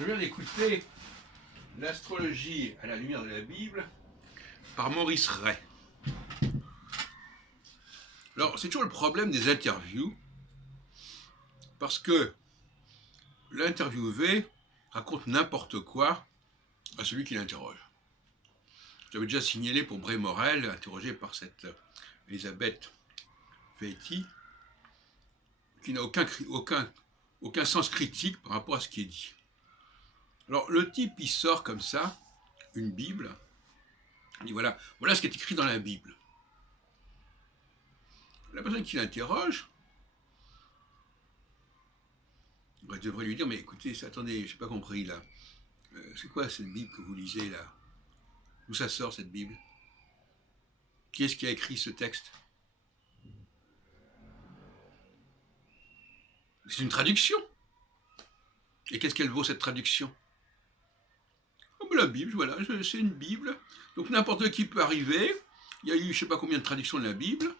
Je viens d'écouter L'astrologie à la lumière de la Bible par Maurice Ray. Alors, c'est toujours le problème des interviews, parce que l'interviewé raconte n'importe quoi à celui qui l'interroge. J'avais déjà signalé pour Bray Morel, interrogé par cette Elisabeth Feiti, qui n'a aucun sens critique par rapport à ce qui est dit. Alors, le type, il sort comme ça, une Bible, il dit voilà ce qui est écrit dans la Bible. La personne qui l'interroge, on devrait lui dire, mais écoutez, attendez, je n'ai pas compris là. C'est quoi cette Bible que vous lisez là? D'où ça sort cette Bible? Qui est-ce qui a écrit ce texte? C'est une traduction. Et qu'est-ce qu'elle vaut cette traduction? Oh, ben la Bible, voilà, c'est une Bible. Donc n'importe qui peut arriver. Il y a eu je ne sais pas combien de traductions de la Bible.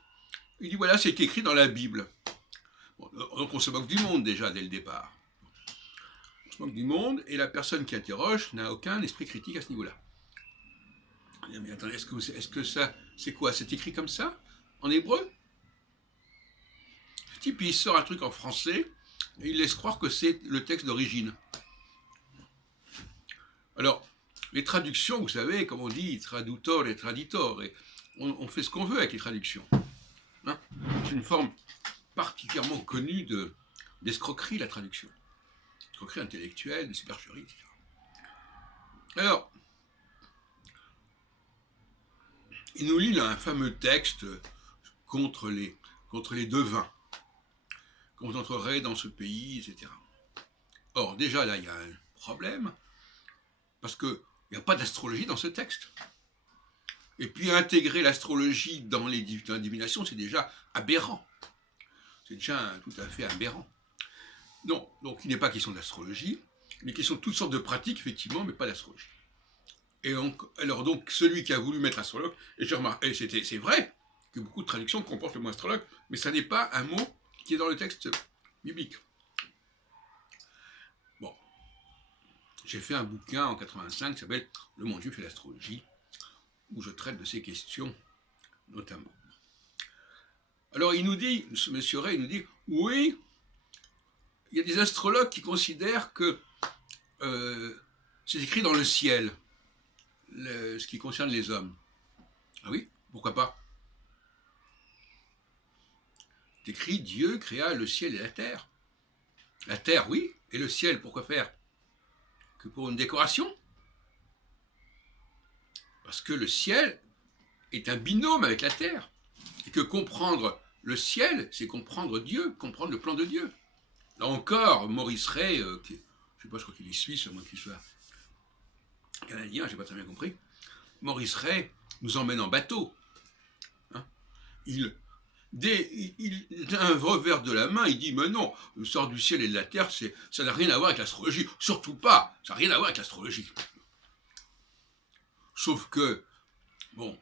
Il dit voilà, c'est écrit dans la Bible. Bon, donc on se moque du monde déjà dès le départ. On se moque du monde et la personne qui interroge n'a aucun esprit critique à ce niveau-là. Mais attendez, est-ce que ça, c'est quoi? C'est écrit comme ça? En hébreu? Ce type, il sort un truc en français et il laisse croire que c'est le texte d'origine. Alors, les traductions, vous savez, comme on dit, traductor et traditor, et on fait ce qu'on veut avec les traductions. Hein, c'est une forme particulièrement connue d'escroquerie, la traduction. Escroquerie intellectuelle, de supercherie, etc. Alors, il nous lit là un fameux texte contre les devins, qu'on entrerait dans ce pays, etc. Or, déjà là, il y a un problème, parce qu'il n'y a pas d'astrologie dans ce texte. Et puis intégrer l'astrologie dans la divination, c'est déjà aberrant. C'est déjà tout à fait aberrant. Non, donc il n'est pas question d'astrologie, mais question de toutes sortes de pratiques, effectivement, mais pas d'astrologie. Et alors donc, celui qui a voulu mettre astrologue, et je remarque, et c'est vrai que beaucoup de traductions comportent le mot astrologue, mais ça n'est pas un mot qui est dans le texte biblique. Bon, j'ai fait un bouquin en 85 qui s'appelle « Le Mon Dieu fait l'astrologie », où je traite de ces questions, notamment. Alors il nous dit, M. Ray, il nous dit, oui, il y a des astrologues qui considèrent que c'est écrit dans le ciel, ce qui concerne les hommes. Ah oui, pourquoi pas? C'est écrit, Dieu créa le ciel et la terre. La terre, oui, et le ciel, pourquoi faire? Que pour une décoration? Parce que le ciel est un binôme avec la terre. Et que comprendre le ciel, c'est comprendre Dieu, comprendre le plan de Dieu. Là encore, Maurice Ray, je ne sais pas, je crois qu'il est suisse, à moins qu'il soit canadien, je n'ai pas très bien compris. Maurice Ray nous emmène en bateau. Hein, il a un revers de la main, il dit, mais non, le sort du ciel et de la terre, ça n'a rien à voir avec l'astrologie. Surtout pas, ça n'a rien à voir avec l'astrologie. Sauf que, bon,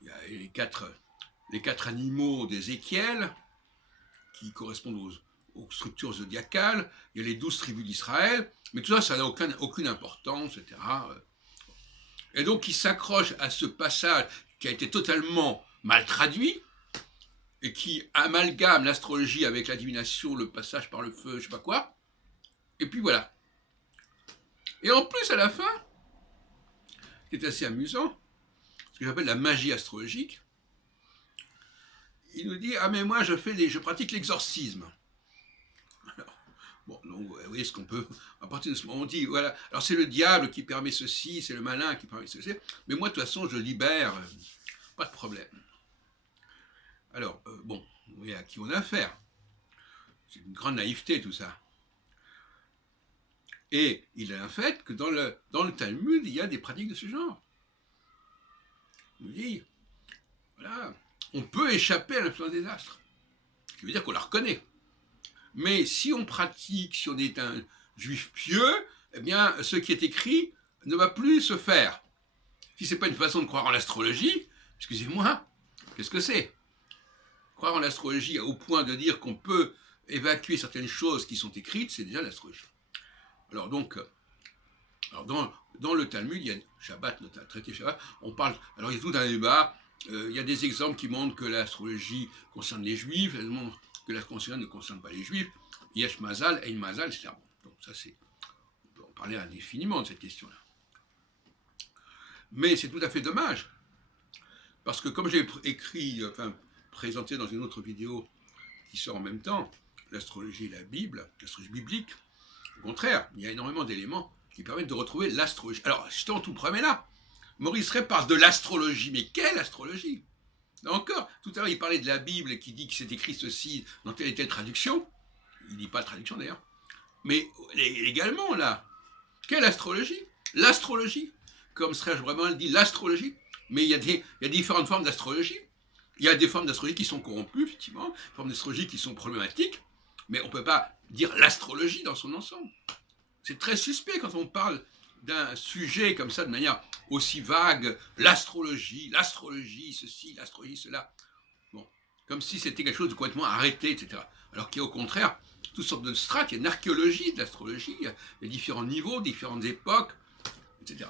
il y a les quatre animaux d'Ézéchiel, qui correspondent aux structures zodiacales, il y a les 12 tribus d'Israël, mais tout ça, ça n'a aucune importance, etc. Et donc, il s'accroche à ce passage qui a été totalement mal traduit, et qui amalgame l'astrologie avec la divination, le passage par le feu, je ne sais pas quoi, et puis voilà. Et en plus, à la fin, ce qui est assez amusant, ce que j'appelle la magie astrologique, il nous dit, ah mais moi je pratique l'exorcisme. Alors, bon, donc, vous voyez ce qu'on peut, à partir de ce moment, on dit, voilà, alors c'est le diable qui permet ceci, c'est le malin qui permet ceci, mais moi de toute façon je libère, pas de problème. Alors, bon, vous voyez à qui on a affaire. C'est une grande naïveté tout ça. Et il a un fait que dans le Talmud, il y a des pratiques de ce genre. Il nous dit, voilà, on peut échapper à l'influence des astres. Ce qui veut dire qu'on la reconnaît. Mais si on pratique, si on est un juif pieux, eh bien, ce qui est écrit ne va plus se faire. Si ce n'est pas une façon de croire en l'astrologie, excusez-moi, qu'est-ce que c'est? Croire en l'astrologie au point de dire qu'on peut évacuer certaines choses qui sont écrites, c'est déjà l'astrologie. Alors donc, dans le Talmud, il y a Shabbat, notre traité Shabbat, on parle. Alors il y a tout un débat. Il y a des exemples qui montrent que l'astrologie concerne les Juifs, d'autres montrent que l'astrologie ne concerne pas les Juifs. Yesh Mazal, Ein Mazal, etc. Donc ça c'est, on peut en parler indéfiniment de cette question-là. Mais c'est tout à fait dommage, parce que comme j'ai présenté dans une autre vidéo qui sort en même temps, l'astrologie et la Bible, l'astrologie biblique, au contraire, il y a énormément d'éléments qui permettent de retrouver l'astrologie. Alors, justement, tout premier là, Maurice Ray parle de l'astrologie, mais quelle astrologie? Là encore, tout à l'heure, il parlait de la Bible et qui dit que c'est écrit ceci dans telle et telle traduction. Il ne dit pas de traduction d'ailleurs. Mais également, là, quelle astrologie? L'astrologie, comme Serge Bramel dit, l'astrologie. Mais il y a différentes formes d'astrologie. Il y a des formes d'astrologie qui sont corrompues, effectivement, des formes d'astrologie qui sont problématiques, mais on ne peut pas dire l'astrologie dans son ensemble. C'est très suspect quand on parle d'un sujet comme ça de manière aussi vague, l'astrologie, ceci, l'astrologie, cela. Bon, comme si c'était quelque chose de complètement arrêté, etc. Alors qu'il y a au contraire toutes sortes de strates, il y a une archéologie de l'astrologie, il y a différents niveaux, différentes époques, etc.